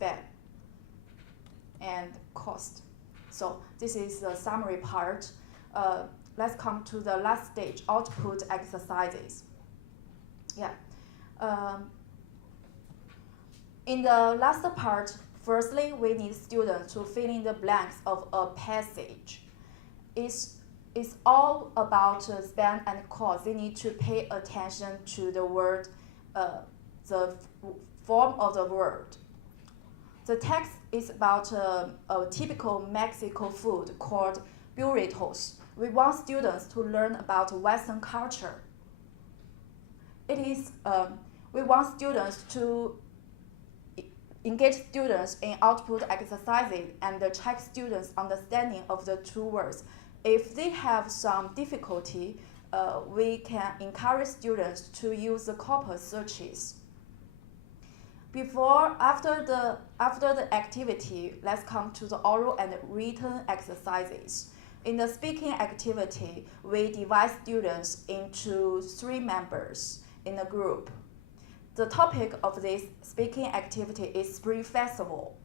spend and cost. So this is the summary part. Let's come to the last stage, output exercises. Yeah. In the last part, firstly, we need students to fill in the blanks of a passage. It's all about spend and cost. They need to pay attention to the word, the form of the word. The text is about a typical Mexican food called burritos. We want students to learn about Western culture. We want students to engage students in output exercises and check students' understanding of the two words. If they have some difficulty, we can encourage students to use the corpus searches. After the activity, let's come to the oral and written exercises. In the speaking activity, we divide students into 3 members in a group. The topic of this speaking activity is Spring Festival.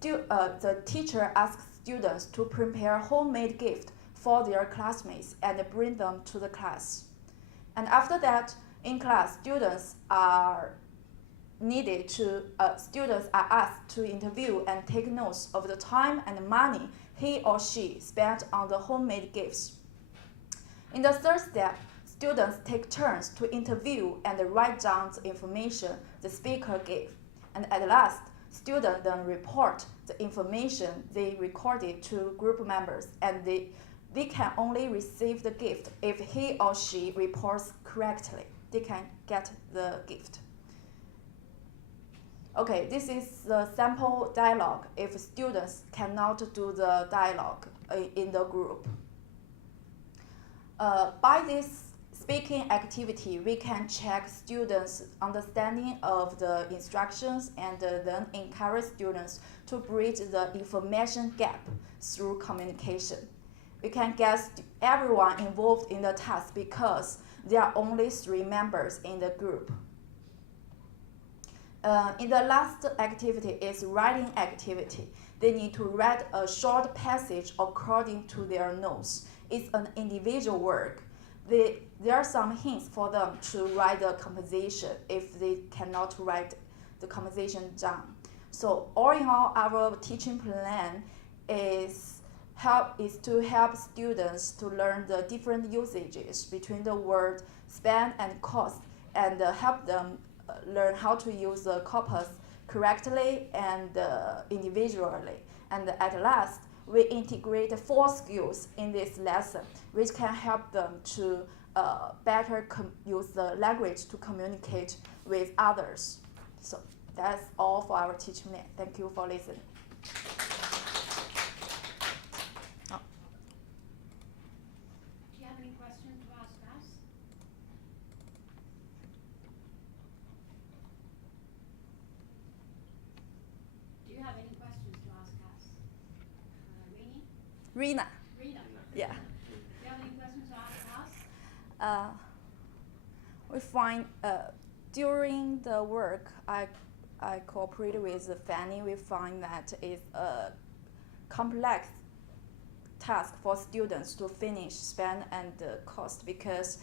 The teacher asks students to prepare homemade gift for their classmates and bring them to the class. And after that, in class, students are asked to interview and take notes of the time and money he or she spent on the homemade gifts. In the third step, students take turns to interview and write down the information the speaker gave. And at last, students then report the information they recorded to group members, and they can only receive the gift if he or she reports correctly. They can get the gift. Okay, this is the sample dialogue if students cannot do the dialogue in the group. By this speaking activity, we can check students' understanding of the instructions and then encourage students to bridge the information gap through communication. We can get everyone involved in the task because there are only 3 members in the group. In the last activity is writing activity. They need to write a short passage according to their notes. It's an individual work. There are some hints for them to write the composition if they cannot write the composition down. So all in all, our teaching plan is to help students to learn the different usages between the word spend and cost, and help them learn how to use the corpus correctly and individually. And at last, we integrate 4 skills in this lesson, which can help them to better use the language to communicate with others. So that's all for our teaching plan. Thank you for listening. Do you have any questions to ask us? Do you have any questions to ask us? Rina. Rina. Yeah. Do you have any questions to ask us? We find during the work I cooperated with Fanny, we find that it's a complex task for students to finish spend and cost, because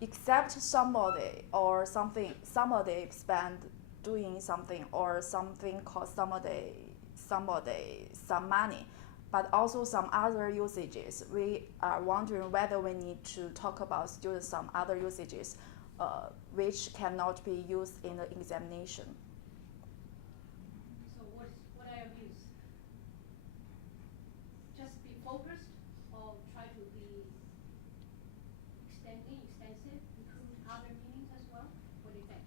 except somebody or something, somebody spend doing something, or something cost somebody some money, but also some other usages. We are wondering whether we need to talk about students some other usages which cannot be used in the examination. So what are your views? Just be focused, or try to be extensive, include other meanings as well? What do you think?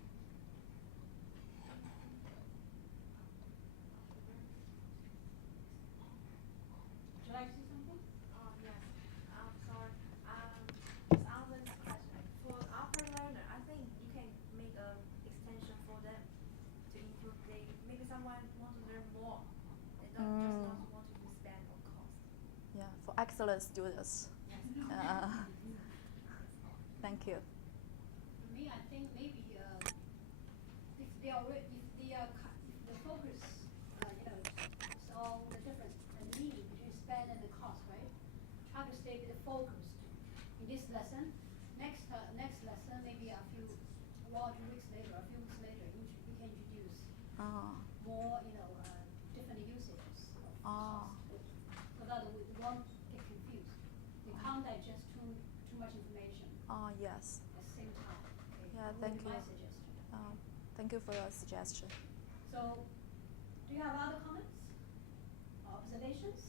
Would you like to say something? Yes. Sorry. Just answer this question. For upper learner, I think you can make a extension for them to include maybe someone want to learn more. They don't just want to spend on cost. Yeah, for excellent students. Thank you. For me, I think maybe if they the focus, it's all the difference and the meaning between spend and the cost, right? Try to stay with the focused in this lesson. Next lesson, maybe a few weeks later, you can introduce more, different usages of cost, so that we won't get confused. We can't digest too much information Yes. at the same time. Okay? Yeah, Would thank be my you. suggestion. Thank you for your suggestion. So, do you have other comments or observations?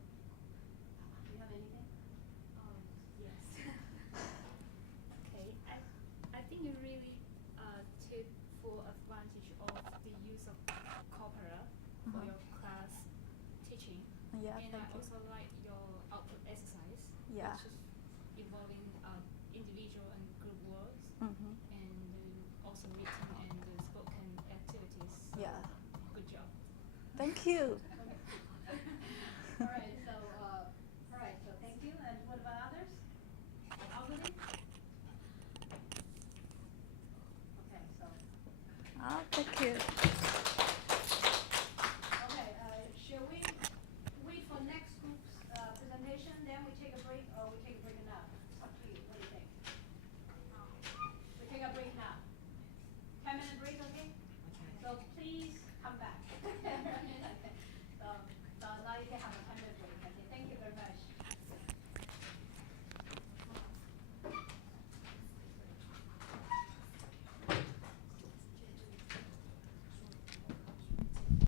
Do you have anything? Yes. Okay, I think you really took full advantage of the use of corpora for your class teaching. Yeah, And thank I you. also like your output exercise, Yeah. which is involving individual and group works, Mm-hmm. and also written and spoken activities. So Yeah. good job. Thank you. All right, so thank you. And what about others? Alvin? Okay, so. Thank you. Okay, shall we wait for next group's presentation, then we take a break, or we take a break now? It's up to you. What do you think? We take a break now. 10-minute break, okay? So please come back. So now you can have a